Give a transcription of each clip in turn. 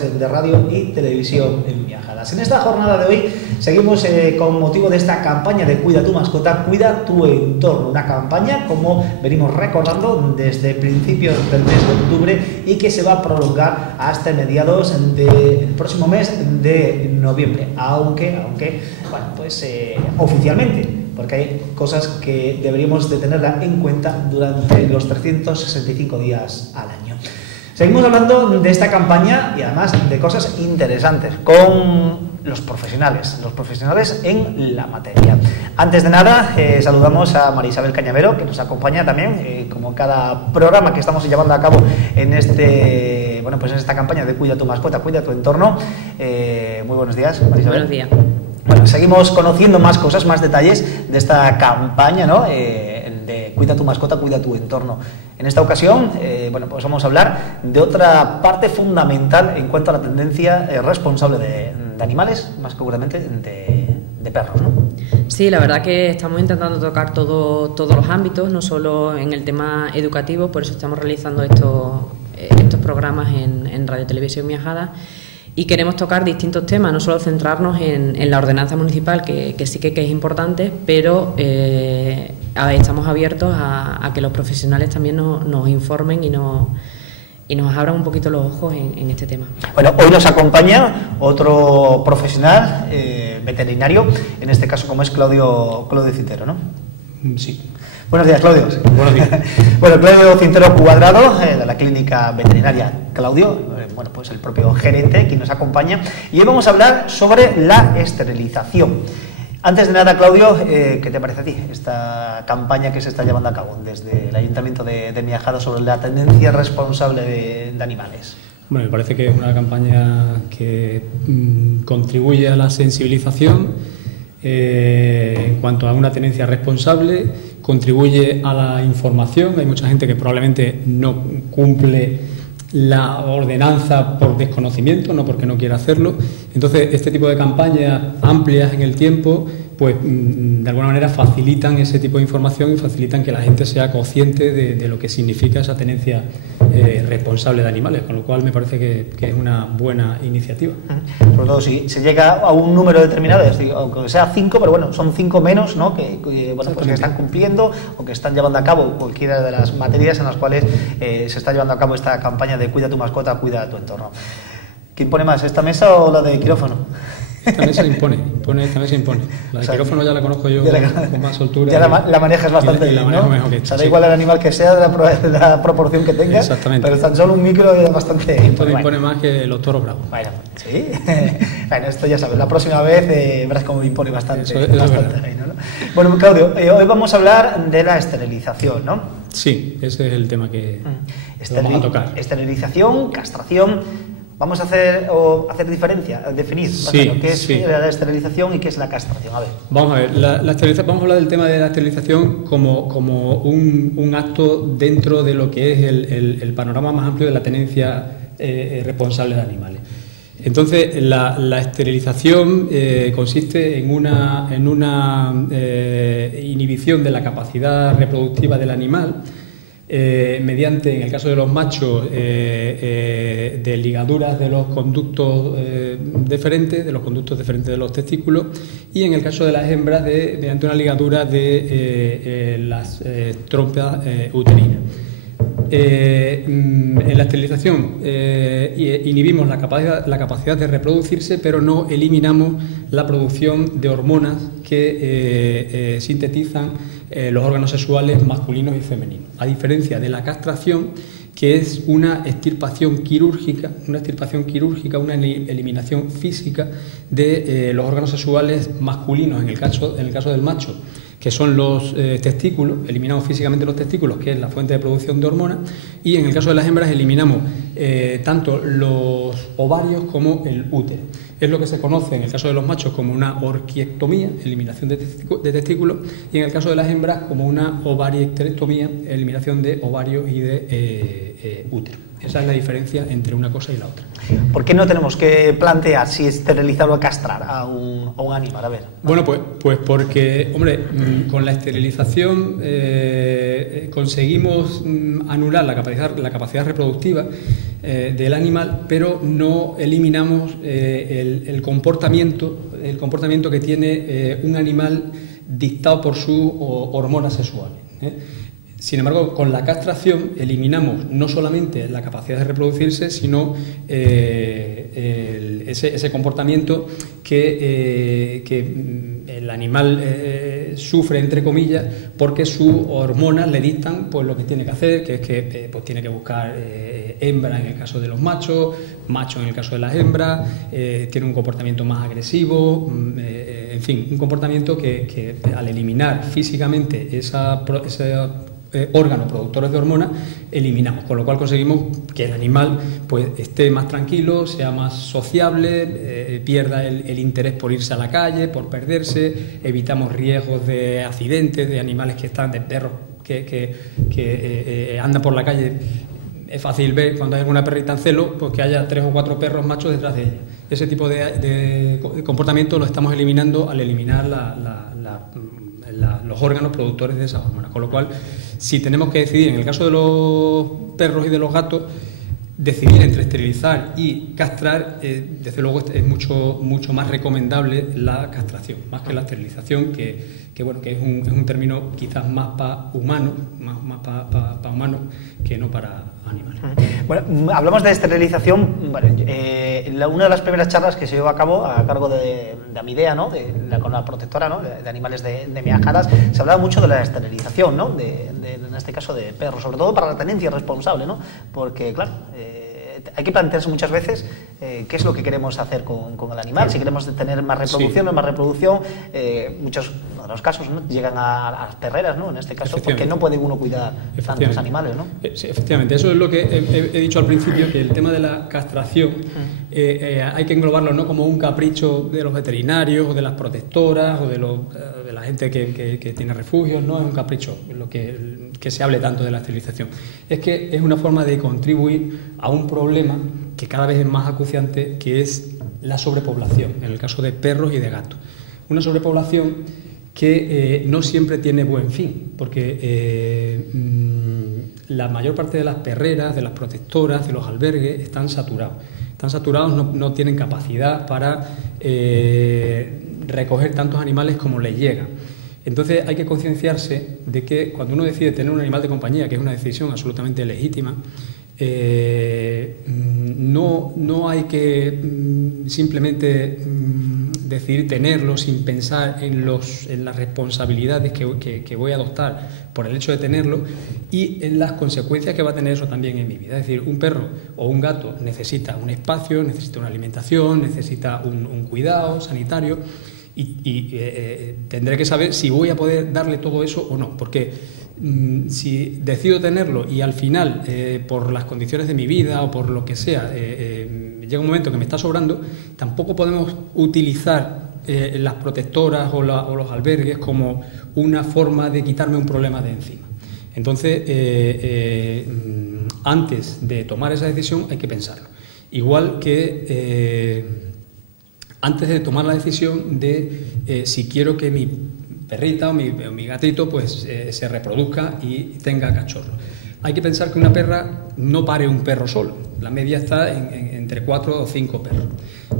de radio y televisión en Miajadas. En esta jornada de hoy seguimos con motivo de esta campaña de Cuida tu mascota, cuida tu entorno, una campaña como venimos recordando desde principios del mes de octubre y que se va a prolongar hasta mediados del próximo mes de noviembre, aunque bueno, pues oficialmente, porque hay cosas que deberíamos de tenerla en cuenta durante los 365 días al año. Seguimos hablando de esta campaña y además de cosas interesantes con los profesionales en la materia. Antes de nada, saludamos a María Isabel Cañavero, que nos acompaña también, como cada programa que estamos llevando a cabo en en esta campaña de Cuida tu mascota, cuida tu entorno. Muy buenos días, María Isabel. Buenos días. Bueno, seguimos conociendo más cosas, más detalles de esta campaña, ¿no? De Cuida tu mascota, cuida tu entorno. En esta ocasión, pues vamos a hablar de otra parte fundamental en cuanto a la tendencia responsable de animales, más concretamente de perros, ¿no? Sí, la verdad que estamos intentando tocar todos los ámbitos, no solo en el tema educativo, por eso estamos realizando estos programas en Radio Televisión Miajadas. Y queremos tocar distintos temas, no solo centrarnos en la ordenanza municipal, que sí que es importante, pero estamos abiertos a que los profesionales también nos informen y nos abran un poquito los ojos en este tema. Bueno, hoy nos acompaña otro profesional veterinario, en este caso como es Claudio Cintero, ¿no? Sí. Buenos días, Claudio. Buenos días. Bueno, Claudio Cintero Cuadrado, de la clínica veterinaria Claudio, pues el propio gerente, quien nos acompaña, y hoy vamos a hablar sobre la esterilización. Antes de nada, Claudio, ¿qué te parece a ti esta campaña que se está llevando a cabo desde el Ayuntamiento de Miajadas sobre la tendencia responsable de animales? Bueno, me parece que es una campaña que contribuye a la sensibilización en cuanto a una tenencia responsable, contribuye a la información. Hay mucha gente que probablemente no cumple la ordenanza por desconocimiento, no porque no quiera hacerlo. Entonces, este tipo de campañas amplias en el tiempo, pues de alguna manera facilitan ese tipo de información y facilitan que la gente sea consciente de lo que significa esa tenencia responsable de animales, con lo cual me parece que es una buena iniciativa. Sobre todo si se llega a un número determinado, aunque sea 5, pero bueno, son 5 menos, ¿no? que están cumpliendo o que están llevando a cabo cualquiera de las materias en las cuales se está llevando a cabo esta campaña de Cuida tu mascota, cuida tu entorno. ¿Qué impone más, esta mesa o la de quirófano? Esta mesa impone. La de quirófano ya la conozco yo con más soltura. Ya la manejas bastante bien, ¿no? Mejor que da igual el animal que sea, de la proporción que tenga. Exactamente. Pero tan solo un micro es bastante... Esto impone más que los toros bravos. Bueno, sí. Bueno, esto ya sabes, la próxima vez verás cómo impone bastante. Eso es bastante reino, ¿no? Bueno, Claudio, hoy vamos a hablar de la esterilización, ¿no? Sí, ese es el tema que vamos a tocar. Esterilización, castración... Vamos a hacer diferencia, definir qué es la esterilización y qué es la castración. A ver. Vamos a ver, vamos a hablar del tema de la esterilización como un acto dentro de lo que es el panorama más amplio de la tenencia responsable de animales. Entonces, la esterilización consiste en una inhibición de la capacidad reproductiva del animal, mediante, en el caso de los machos, de ligaduras de los conductos deferentes, de los testículos, y en el caso de las hembras, mediante una ligadura de las trompas uterinas. En la esterilización inhibimos la capacidad de reproducirse, pero no eliminamos la producción de hormonas que sintetizan los órganos sexuales masculinos y femeninos, a diferencia de la castración, que es una extirpación quirúrgica, una eliminación física de los órganos sexuales masculinos, en el caso del macho, que son los testículos. Eliminamos físicamente los testículos, que es la fuente de producción de hormonas, y en el caso de las hembras eliminamos tanto los ovarios como el útero. Es lo que se conoce en el caso de los machos como una orquiectomía, eliminación de testículos, y en el caso de las hembras como una ovariectomía, eliminación de ovarios y de útero. Esa es la diferencia entre una cosa y la otra. ¿Por qué no tenemos que plantear si esterilizar o castrar a un animal? A ver. Bueno, pues porque, hombre, con la esterilización conseguimos anular la capacidad reproductiva. del animal, pero no eliminamos el comportamiento que tiene un animal dictado por sus hormonas sexuales. Sin embargo, con la castración eliminamos no solamente la capacidad de reproducirse, sino ese comportamiento que el animal sufre, entre comillas, porque sus hormonas le dictan pues lo que tiene que hacer, que es que pues tiene que buscar hembra en el caso de los machos, macho en el caso de las hembras, tiene un comportamiento más agresivo, en fin, un comportamiento que al eliminar físicamente ese órganos productores de hormonas eliminamos, con lo cual conseguimos que el animal pues esté más tranquilo, sea más sociable, pierda el interés por irse a la calle, por perderse, evitamos riesgos de accidentes, de animales que están, de perros que andan por la calle. Es fácil ver cuando hay alguna perrita en celo, pues que haya 3 o 4 perros machos detrás de ella. Ese tipo de comportamiento lo estamos eliminando al eliminar los órganos productores de esas hormonas. Con lo cual, si tenemos que decidir, en el caso de los perros y de los gatos, decidir entre esterilizar y castrar, desde luego es mucho más recomendable la castración, más que la esterilización, que es un término quizás más para humanos, más para humanos que no para animales. Bueno, hablamos de esterilización. Bueno, una de las primeras charlas que se llevó a cabo a cargo de Amidea, ¿no? Con la protectora, ¿no? de animales de miajadas, se hablaba mucho de la esterilización, ¿no? En este caso de perros, sobre todo para la tenencia responsable, ¿no? Porque, claro, hay que plantearse muchas veces qué es lo que queremos hacer con el animal. Si queremos tener más reproducción, sí, más reproducción, muchos de los casos, ¿no? Llegan a las perreras, ¿no? En este caso, porque no puede uno cuidar tantos animales, ¿no? Sí, efectivamente, eso es lo que he dicho al principio, que el tema de la castración hay que englobarlo no como un capricho de los veterinarios o de las protectoras o de la gente que tiene refugios, no es un capricho lo que se hable tanto de la esterilización. Es que es una forma de contribuir a un problema que cada vez es más acuciante, que es la sobrepoblación, en el caso de perros y de gatos. Una sobrepoblación que no siempre tiene buen fin, porque la mayor parte de las perreras, de las protectoras, de los albergues están saturados. Están saturados, no tienen capacidad para recoger tantos animales como les llegan. Entonces hay que concienciarse de que cuando uno decide tener un animal de compañía, que es una decisión absolutamente legítima, no hay que simplemente decidir tenerlo sin pensar en las responsabilidades que voy a adoptar por el hecho de tenerlo y en las consecuencias que va a tener eso también en mi vida. Es decir, un perro o un gato necesita un espacio, necesita una alimentación, necesita un cuidado sanitario y tendré que saber si voy a poder darle todo eso o no, porque si decido tenerlo y al final, por las condiciones de mi vida o por lo que sea, llega un momento que me está sobrando, tampoco podemos utilizar las protectoras o los albergues como una forma de quitarme un problema de encima. Entonces, antes de tomar esa decisión hay que pensarlo. Igual que antes de tomar la decisión de si quiero que mi perrita o mi gatito pues se reproduzca y tenga cachorros. Hay que pensar que una perra no pare un perro solo. La media está entre 4 o 5 perros.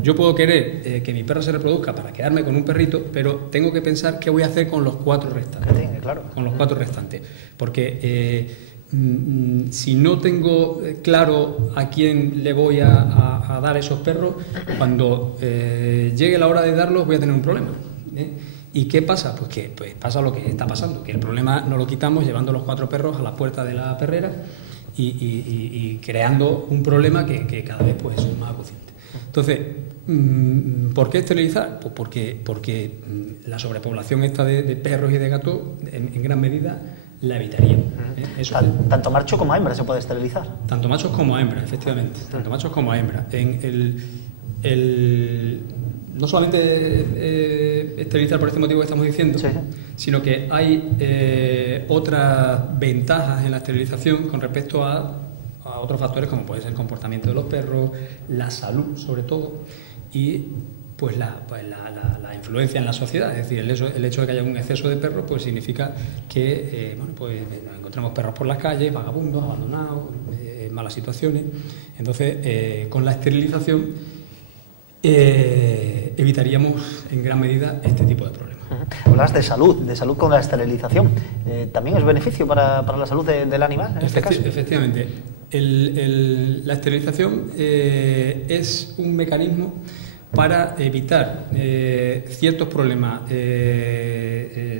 Yo puedo querer que mi perro se reproduzca para quedarme con un perrito, pero tengo que pensar qué voy a hacer con los 4 restantes. Claro. Con los 4 restantes. Porque si no tengo claro a quién le voy a dar esos perros, cuando llegue la hora de darlos voy a tener un problema. ¿Y qué pasa? Pues que pasa lo que está pasando, que el problema no lo quitamos llevando los 4 perros a la puerta de la perrera y creando un problema que cada vez pues, es más acuciante. Entonces, ¿por qué esterilizar? Pues porque la sobrepoblación esta de perros y de gatos en gran medida la evitaría. Eso. Tanto macho como hembra se puede esterilizar. Tanto machos como hembras, efectivamente. Tanto machos como hembras. No solamente esterilizar por este motivo que estamos diciendo, sí, sino que hay otras ventajas en la esterilización con respecto a otros factores como puede ser el comportamiento de los perros, la salud sobre todo, y pues la influencia en la sociedad. Es decir, el hecho de que haya un exceso de perros pues significa que pues nos encontramos perros por las calles, vagabundos, abandonados, en malas situaciones. Entonces, con la esterilización evitaríamos en gran medida este tipo de problemas. Hablas de salud con la esterilización. ¿También es beneficio para la salud del animal en este caso? Efectivamente. La esterilización es un mecanismo para evitar ciertos problemas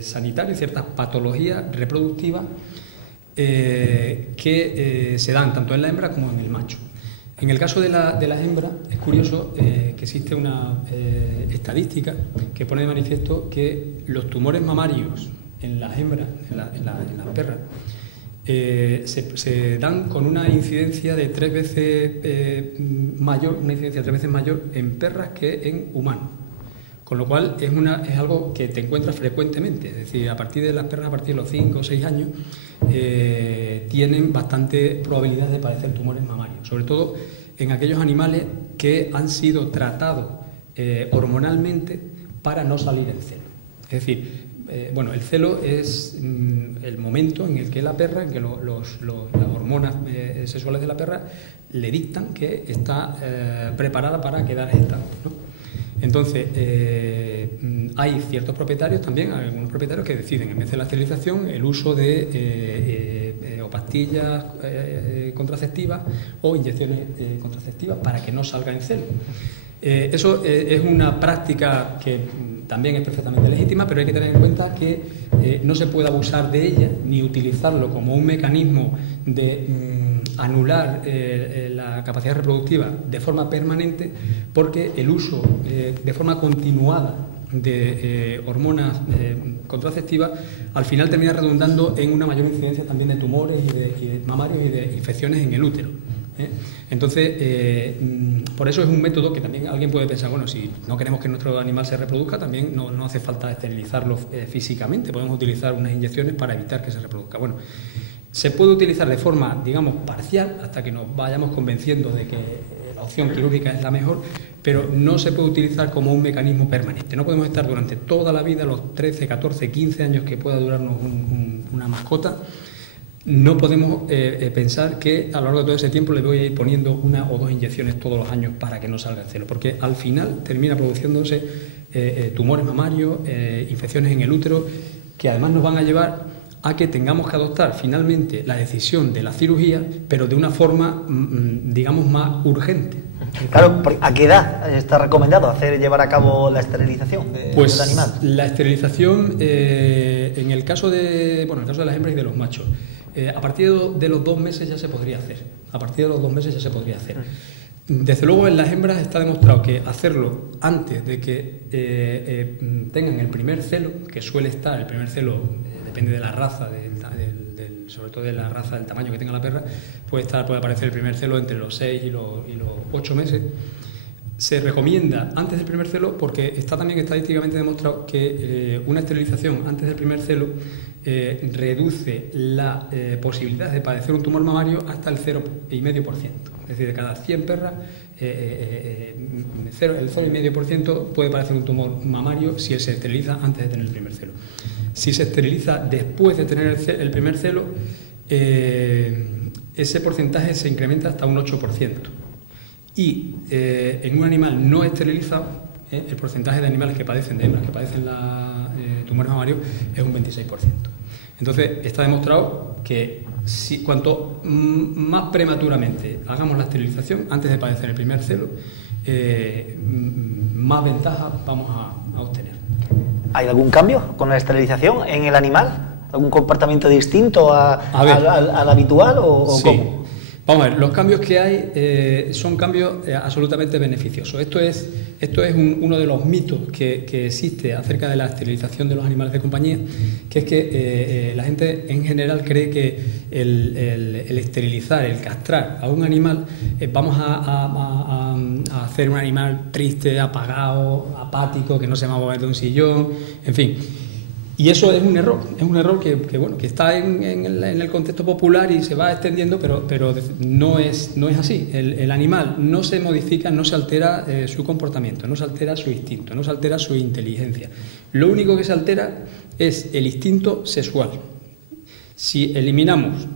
sanitarios, ciertas patologías reproductivas que se dan tanto en la hembra como en el macho. En el caso de las hembras es curioso que existe una estadística que pone de manifiesto que los tumores mamarios en las hembras, en las perras, se dan con una incidencia de 3 veces mayor, en perras que en humanos. Con lo cual es algo que te encuentras frecuentemente. Es decir, a partir de las perras, a partir de los 5 o 6 años, tienen bastante probabilidad de padecer tumores mamarios. Sobre todo en aquellos animales que han sido tratados hormonalmente para no salir en celo. Es decir, el celo es el momento en el que la perra, en que las hormonas sexuales de la perra le dictan que está preparada para quedar gestada, ¿no? Entonces, hay ciertos propietarios también, algunos propietarios que deciden, en vez de la esterilización, el uso de o pastillas contraceptivas o inyecciones contraceptivas para que no salga en celo. Eso es una práctica que también es perfectamente legítima, pero hay que tener en cuenta que no se puede abusar de ella ni utilizarlo como un mecanismo de anular la capacidad reproductiva de forma permanente, porque el uso de forma continuada de hormonas contraceptivas al final termina redundando en una mayor incidencia también de tumores y de mamarios y de infecciones en el útero. Entonces, por eso es un método que también alguien puede pensar, bueno, si no queremos que nuestro animal se reproduzca, también no hace falta esterilizarlo físicamente, podemos utilizar unas inyecciones para evitar que se reproduzca. Bueno, se puede utilizar de forma, digamos, parcial, hasta que nos vayamos convenciendo de que la opción quirúrgica es la mejor, pero no se puede utilizar como un mecanismo permanente. No podemos estar durante toda la vida, los 13, 14, 15 años que pueda durarnos una mascota. No podemos pensar que a lo largo de todo ese tiempo le voy a ir poniendo 1 o 2 inyecciones todos los años para que no salga en celo, porque al final termina produciéndose tumores mamarios, infecciones en el útero, que además nos van a llevar a que tengamos que adoptar finalmente la decisión de la cirugía, pero de una forma, digamos, más urgente. Claro, ¿a qué edad está recomendado llevar a cabo la esterilización del animal? La esterilización, en el caso de las hembras y de los machos, a partir de los 2 meses ya se podría hacer. Desde luego, en las hembras está demostrado que hacerlo antes de que tengan el primer celo, que suele estar, el primer celo depende de la raza, sobre todo de la raza, del tamaño que tenga la perra, puede aparecer el primer celo entre los 6 y los 8 meses. Se recomienda antes del primer celo porque está también estadísticamente demostrado que una esterilización antes del primer celo reduce la posibilidad de padecer un tumor mamario hasta el 0,5%. Es decir, de cada 100 perras, el 0,5% puede padecer un tumor mamario si se esteriliza antes de tener el primer celo. Si se esteriliza después de tener el primer celo, ese porcentaje se incrementa hasta un 8%. Y en un animal no esterilizado, el porcentaje de animales que padecen, de hembras que padecen tumores mamarios, es un 26%. Entonces, está demostrado que cuanto más prematuramente hagamos la esterilización, antes de padecer el primer celo, más ventaja vamos a obtener. ¿Hay algún cambio con la esterilización en el animal? ¿Algún comportamiento distinto al habitual o sí. ¿Cómo? Vamos a ver, los cambios que hay son cambios absolutamente beneficiosos. Esto es uno de los mitos que existe acerca de la esterilización de los animales de compañía, que es que la gente en general cree que el esterilizar, el castrar a un animal, vamos a hacer un animal triste, apagado, apático, que no se va a mover de un sillón, en fin. Y eso es un error que bueno, que está en el contexto popular y se va extendiendo, pero no es así. El animal no se modifica, no se altera su comportamiento, no se altera su instinto, no se altera su inteligencia. Lo único que se altera es el instinto sexual. Si eliminamos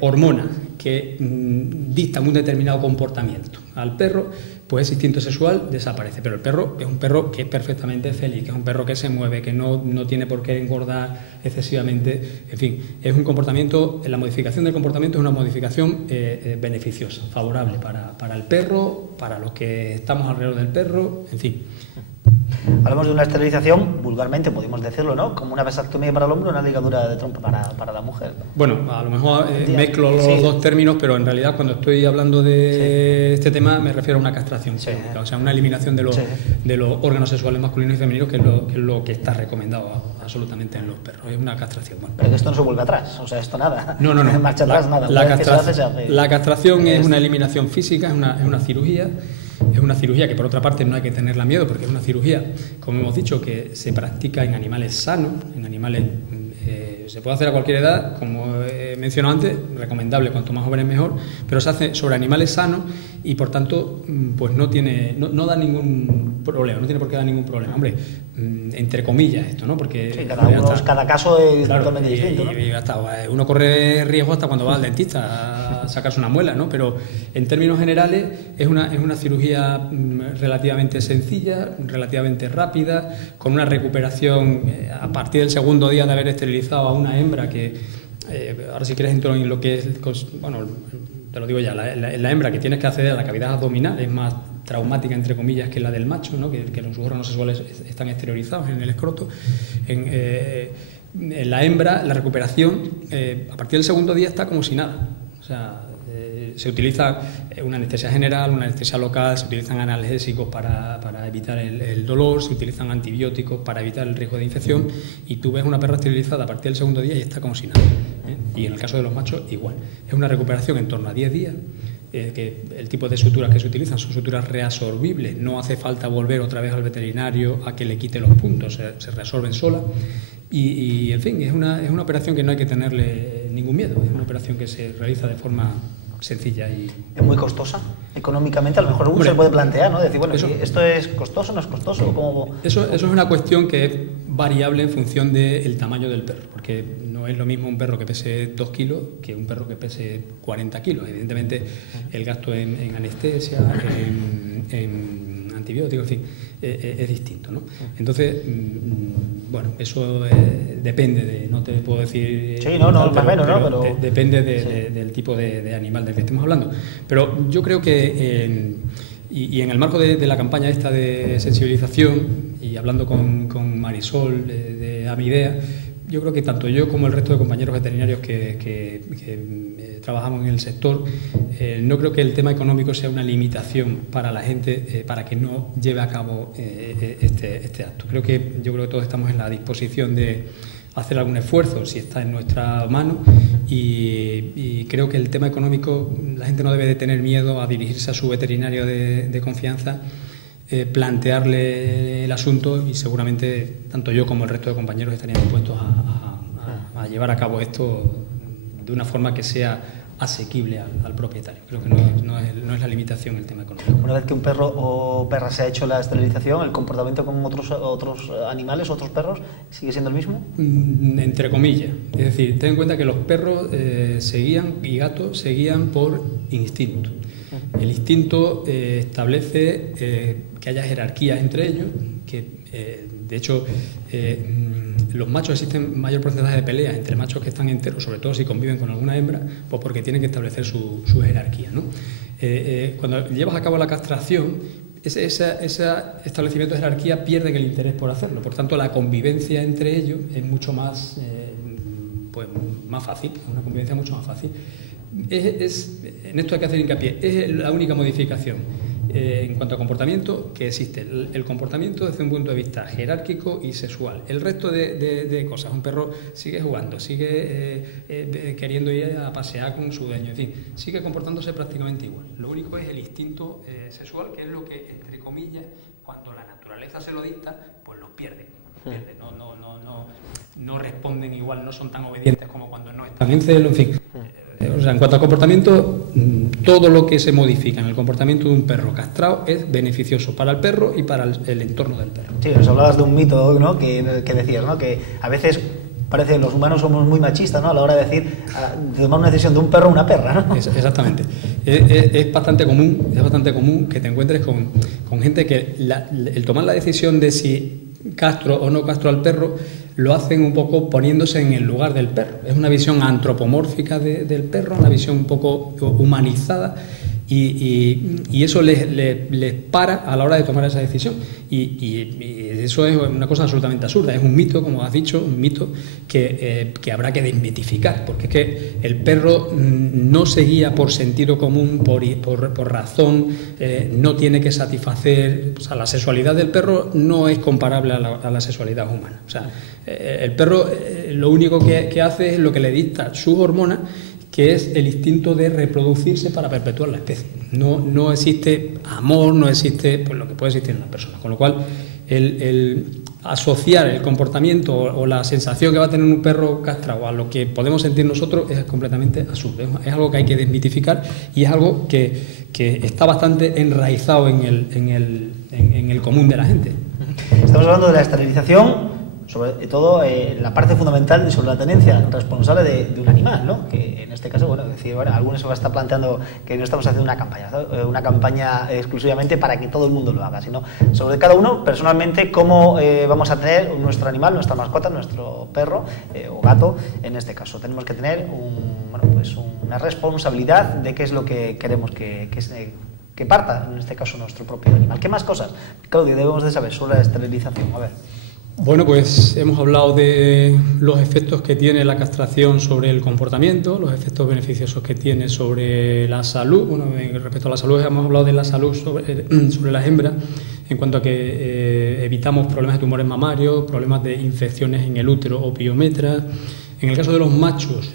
hormonas que dictan un determinado comportamiento al perro, pues ese instinto sexual desaparece. Pero el perro es un perro que es perfectamente feliz, que es un perro que se mueve, que no tiene por qué engordar excesivamente. En fin, es un comportamiento, la modificación del comportamiento es una modificación beneficiosa, favorable para el perro, para los que estamos alrededor del perro, en fin. Hablamos de una esterilización, vulgarmente podemos decirlo, ¿no? Como una vasectomía para el hombre, una ligadura de trompa para la mujer. Bueno, a lo mejor mezclo los dos términos, pero en realidad cuando estoy hablando de este tema me refiero a una castración, o sea, una eliminación de los órganos sexuales masculinos y femeninos, que es lo que está recomendado absolutamente en los perros. Es una castración. Bueno. Pero que esto no se vuelve atrás, o sea, esto nada. No. Marcha atrás, nada. La castración es una eliminación física, es una cirugía. Es una cirugía que, por otra parte, no hay que tenerla miedo, porque es una cirugía, como hemos dicho, que se practica en animales sanos, en animales... se puede hacer a cualquier edad, como he mencionado antes, recomendable, cuanto más jóvenes mejor, pero se hace sobre animales sanos y, por tanto, pues no da ningún problema, no tiene por qué dar ningún problema. Hombre, entre comillas esto, ¿no? Porque sí, cada caso es totalmente distinto, ¿no? Y hasta, uno corre riesgo hasta cuando va al dentista a sacarse una muela, ¿no? Pero en términos generales es una cirugía relativamente sencilla, relativamente rápida, con una recuperación a partir del segundo día de haber esterilizado a una hembra que, ahora si quieres entro en lo que es, bueno, te lo digo ya, la hembra que tienes que acceder a la cavidad abdominal es más traumática, entre comillas, que la del macho, ¿no? que sus órganos sexuales están exteriorizados en el escroto. En la hembra, la recuperación, a partir del segundo día está como si nada. O sea, se utiliza una anestesia general, una anestesia local, se utilizan analgésicos para evitar el dolor, se utilizan antibióticos para evitar el riesgo de infección, y tú ves una perra esterilizada a partir del segundo día y está como si nada. Y en el caso de los machos, igual. Es una recuperación en torno a 10 días. Que el tipo de suturas que se utilizan son suturas reabsorbibles, no hace falta volver otra vez al veterinario a que le quite los puntos, se reabsorben solas y en fin, es una operación que no hay que tenerle ningún miedo, es una operación que se realiza de forma sencilla. Y ¿es muy costosa? Económicamente a lo mejor uno se puede plantear, ¿no? Decir, bueno, ¿esto es costoso, no es costoso? ¿Cómo? Eso es una cuestión que es variable en función del tamaño del perro, porque no es lo mismo un perro que pese 2 kilos que un perro que pese 40 kilos. Evidentemente el gasto en anestesia, en antibióticos, en fin, es distinto, ¿no? Entonces, bueno, eso depende no te puedo decir... Sí, no, más o menos, ¿no? Pero depende del tipo de animal del que estemos hablando. Pero yo creo que... Y en el marco de la campaña esta de sensibilización, y hablando con Marisol de Amidea, yo creo que tanto yo como el resto de compañeros veterinarios que trabajamos en el sector, no creo que el tema económico sea una limitación para la gente para que no lleve a cabo este acto. Yo creo que todos estamos en la disposición de hacer algún esfuerzo si está en nuestra mano, y creo que el tema económico, la gente no debe de tener miedo a dirigirse a su veterinario de confianza, plantearle el asunto, y seguramente tanto yo como el resto de compañeros estarían dispuestos a llevar a cabo esto de una forma que sea asequible al propietario. Creo que no es la limitación el tema económico. Una vez que un perro o perra se ha hecho la esterilización, ¿el comportamiento con otros animales, otros perros, sigue siendo el mismo? Entre comillas. Es decir, ten en cuenta que los perros y gatos seguían por instinto. El instinto establece que haya jerarquía entre ellos, que de hecho los machos, existen mayor porcentaje de peleas entre machos que están enteros, sobre todo si conviven con alguna hembra, pues porque tienen que establecer su jerarquía, ¿no? Cuando llevas a cabo la castración, ese establecimiento de jerarquía pierde el interés por hacerlo. Por tanto, la convivencia entre ellos es mucho más, más fácil, una convivencia mucho más fácil. En esto hay que hacer hincapié, es la única modificación en cuanto a comportamiento que existe. El comportamiento desde un punto de vista jerárquico y sexual. El resto de cosas, un perro sigue jugando, sigue queriendo ir a pasear con su dueño, en fin, sigue comportándose prácticamente igual. Lo único es el instinto sexual, que es lo que, entre comillas, cuando la naturaleza se lo dicta, pues lo pierde. pierde, no responden igual, no son tan obedientes como cuando no están en celo, en fin. O sea, en cuanto al comportamiento, todo lo que se modifica en el comportamiento de un perro castrado es beneficioso para el perro y para el entorno del perro. Sí, nos hablabas de un mito, ¿no?, que decías, ¿no?, que a veces parece que los humanos somos muy machistas, ¿no?, a la hora de decir, de tomar una decisión de un perro a una perra, ¿no? Exactamente. Es bastante común que te encuentres con gente que el tomar la decisión de si castro o no castro al perro lo hacen un poco poniéndose en el lugar del perro. Es una visión antropomórfica del perro, una visión un poco humanizada, y eso les para a la hora de tomar esa decisión. Y eso es una cosa absolutamente absurda. Es un mito, como has dicho, un mito que habrá que desmitificar, porque es que el perro no se guía por sentido común, por razón, no tiene que satisfacer. O sea, la sexualidad del perro no es comparable a la sexualidad humana. O sea, el perro lo único que hace es lo que le dicta sus hormonas, que es el instinto de reproducirse para perpetuar la especie. No existe amor, no existe pues lo que puede existir en una persona. Con lo cual, el asociar el comportamiento o la sensación que va a tener un perro castrado a lo que podemos sentir nosotros es completamente absurdo. Es algo que hay que desmitificar, y es algo que está bastante enraizado en el común de la gente. Estamos hablando de la esterilización, sobre todo la parte fundamental sobre la tenencia responsable de un animal, ¿no? Que en este caso, algunos se va a estar planteando que no estamos haciendo una campaña exclusivamente para que todo el mundo lo haga, sino sobre cada uno personalmente cómo vamos a tener nuestro animal, nuestra mascota, nuestro perro o gato. En este caso tenemos que tener una responsabilidad de qué es lo que queremos que parta, en este caso, nuestro propio animal. ¿Qué más cosas, Claudio, debemos de saber sobre la esterilización? A ver. Bueno, pues hemos hablado de los efectos que tiene la castración sobre el comportamiento, los efectos beneficiosos que tiene sobre la salud. Bueno, respecto a la salud, hemos hablado de la salud sobre las hembras, en cuanto a que evitamos problemas de tumores mamarios, problemas de infecciones en el útero o piometra. En el caso de los machos,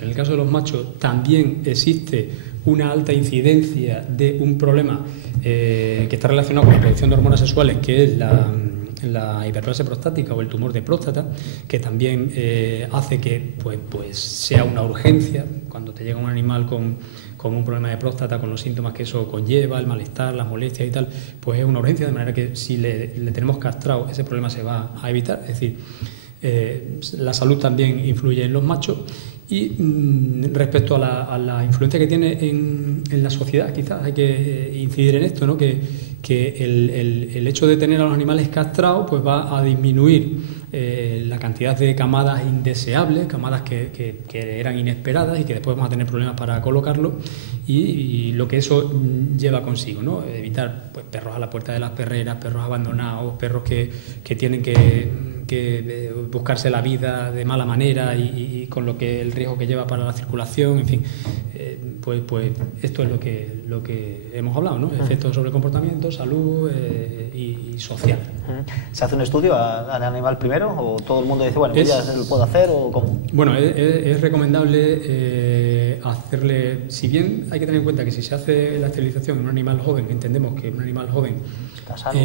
también existe una alta incidencia de un problema que está relacionado con la producción de hormonas sexuales, que es la hiperplasia prostática o el tumor de próstata, que también hace que pues sea una urgencia cuando te llega un animal con un problema de próstata, con los síntomas que eso conlleva, el malestar, las molestias y tal, pues es una urgencia, de manera que si le tenemos castrado, ese problema se va a evitar. Es decir, la salud también influye en los machos. Y respecto a la influencia que tiene en la sociedad, quizás hay que incidir en esto, ¿no? Que el hecho de tener a los animales castrados pues va a disminuir la cantidad de camadas indeseables, camadas que eran inesperadas y que después vamos a tener problemas para colocarlo, y lo que eso lleva consigo, ¿no? Evitar pues perros a la puerta de las perreras, perros abandonados, perros que tienen que buscarse la vida de mala manera y con lo que el riesgo que lleva para la circulación, en fin, pues esto es lo que hemos hablado, ¿no? Efectos sobre el comportamiento, salud y social. ¿Se hace un estudio al animal primero o todo el mundo dice, bueno, ya lo puedo hacer, o cómo? Bueno, es recomendable hacerle, si bien hay que tener en cuenta que si se hace la esterilización en un animal joven, entendemos que un animal joven está sano,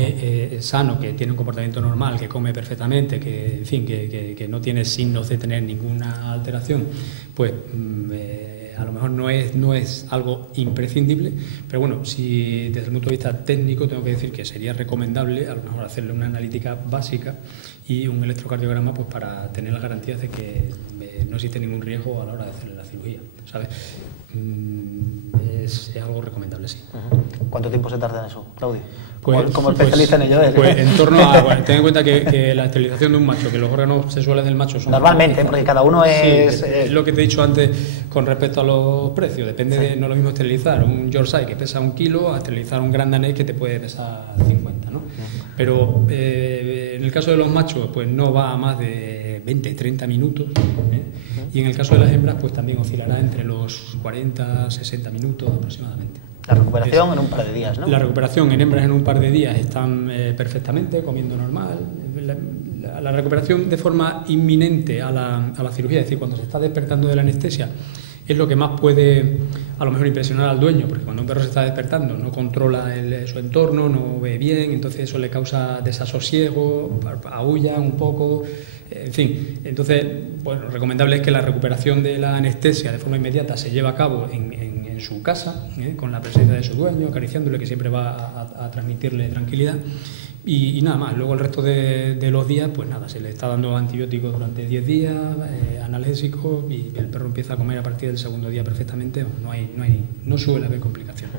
sano, que tiene un comportamiento normal, que come perfectamente, que en fin, que no tiene signos de tener ninguna alteración, pues a lo mejor no es algo imprescindible, pero bueno, si desde el punto de vista técnico tengo que decir que sería recomendable a lo mejor hacerle una analítica básica y un electrocardiograma, pues para tener las garantías de que no existe ningún riesgo a la hora de hacerle la cirugía, ¿sabes? Es algo recomendable, sí. ¿Cuánto tiempo se tarda en eso, Claudio? Pues, como especialista en ello. Pues en torno a... Bueno, ten en cuenta que la esterilización de un macho, que los órganos sexuales del macho son... Normalmente, porque cada uno es... Sí, es lo que te he dicho antes con respecto a los precios. Depende de... No es lo mismo esterilizar un Yorkshire que pesa 1 kilo a esterilizar un Grand Danés que te puede pesar 50, ¿no? Pero en el caso de los machos, pues no va a más de 20-30 minutos, y en el caso de las hembras, pues también oscilará entre los 40-60 minutos aproximadamente. La recuperación en un par de días, ¿no? La recuperación en hembras en un par de días están perfectamente, comiendo normal. La recuperación de forma inminente a la cirugía, es decir, cuando se está despertando de la anestesia, es lo que más puede a lo mejor impresionar al dueño, porque cuando un perro se está despertando no controla su entorno, no ve bien, entonces eso le causa desasosiego, aúlla un poco, en fin. Entonces, bueno, recomendable es que la recuperación de la anestesia de forma inmediata se lleve a cabo en su casa, con la presencia de su dueño, acariciándole, que siempre va a transmitirle tranquilidad. Y nada más, luego el resto de los días, pues nada, se le está dando antibióticos durante 10 días, analgésicos, y el perro empieza a comer a partir del segundo día perfectamente, no suele haber complicaciones.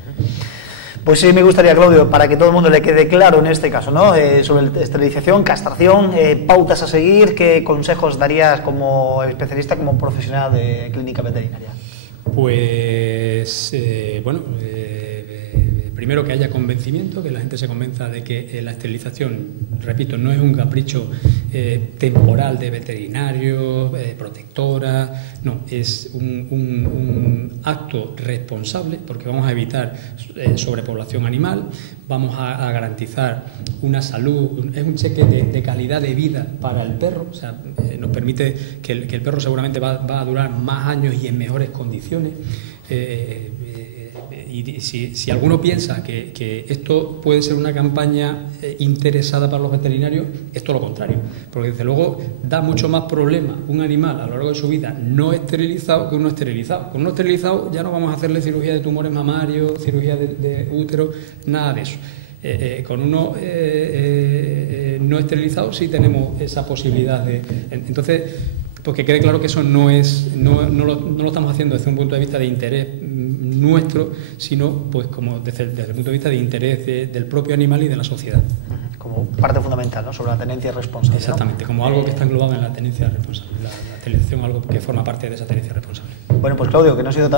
Pues sí, me gustaría, Claudio, para que todo el mundo le quede claro en este caso, ¿no? Sobre esterilización, castración, pautas a seguir, ¿qué consejos darías como especialista, como profesional de clínica veterinaria? Pues, primero que haya convencimiento, que la gente se convenza de que la esterilización, repito, no es un capricho temporal de veterinario, protectora, no, es un acto responsable, porque vamos a evitar sobrepoblación animal, vamos a garantizar una salud, es un cheque de calidad de vida para el perro, o sea, nos permite que el perro seguramente va a durar más años y en mejores condiciones. Y si alguno piensa que esto puede ser una campaña interesada para los veterinarios, es todo lo contrario, porque desde luego da mucho más problema un animal a lo largo de su vida no esterilizado que uno esterilizado. Con uno esterilizado ya no vamos a hacerle cirugía de tumores mamarios, cirugía de útero, nada de eso. Con uno no esterilizado sí tenemos esa posibilidad de... Entonces, pues que quede claro que eso no lo estamos haciendo desde un punto de vista de interés nuestro, sino pues como desde el punto de vista de interés del propio animal y de la sociedad. Como parte fundamental, ¿no? Sobre la tenencia responsable. Exactamente, ¿no? Como algo que está englobado en la tenencia responsable, la esterilización, algo que forma parte de esa tenencia responsable. Bueno, pues Claudio, que no ha sido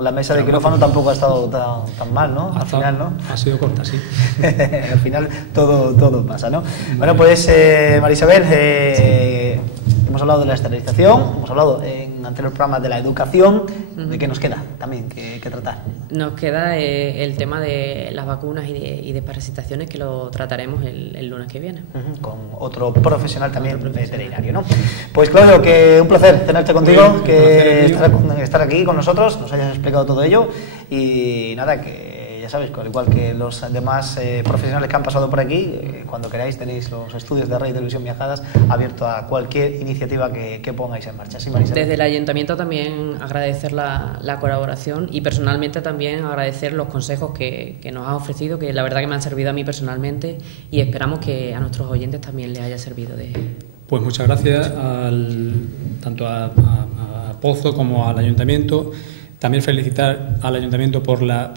la mesa de quirófano tampoco ha estado tan mal, ¿no? Al final, ¿no? Ha sido corta, sí. Al final todo pasa, ¿no? Bueno, pues Marisabel, hemos hablado de la esterilización, hemos hablado en anterior programa de la educación. ¿De qué nos queda también que tratar? Nos queda el tema de las vacunas y de parasitaciones, que lo trataremos el lunes que viene. Con otro profesional también veterinario, ¿no? Pues Claudio, que un placer tenerte contigo, que estar aquí con nosotros, nos hayas explicado todo ello y nada, que ya sabes, al igual que los demás profesionales que han pasado por aquí, cuando queráis tenéis los estudios de Radio y Televisión Miajadas abiertos a cualquier iniciativa que pongáis en marcha. ¿Sí, Marisabel? Desde el Ayuntamiento también agradecer la colaboración y personalmente también agradecer los consejos que nos has ofrecido, que la verdad que me han servido a mí personalmente y esperamos que a nuestros oyentes también les haya servido de... Pues muchas gracias tanto a Pozo como al Ayuntamiento. También felicitar al Ayuntamiento por la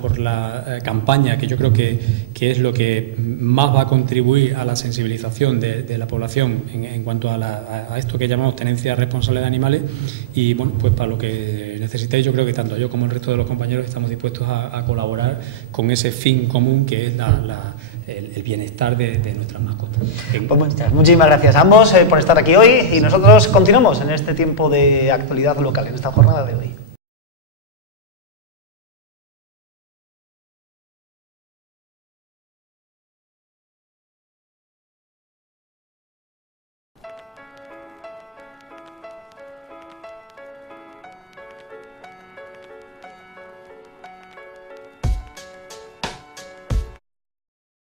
campaña, que yo creo que es lo que más va a contribuir a la sensibilización de la población en cuanto a esto que llamamos tenencia responsable de animales. Y bueno, pues para lo que necesitéis, yo creo que tanto yo como el resto de los compañeros estamos dispuestos a colaborar con ese fin común que es el bienestar de nuestras mascotas. Pues muchísimas gracias a ambos por estar aquí hoy y nosotros continuamos en este tiempo de actualidad local, en esta jornada de hoy.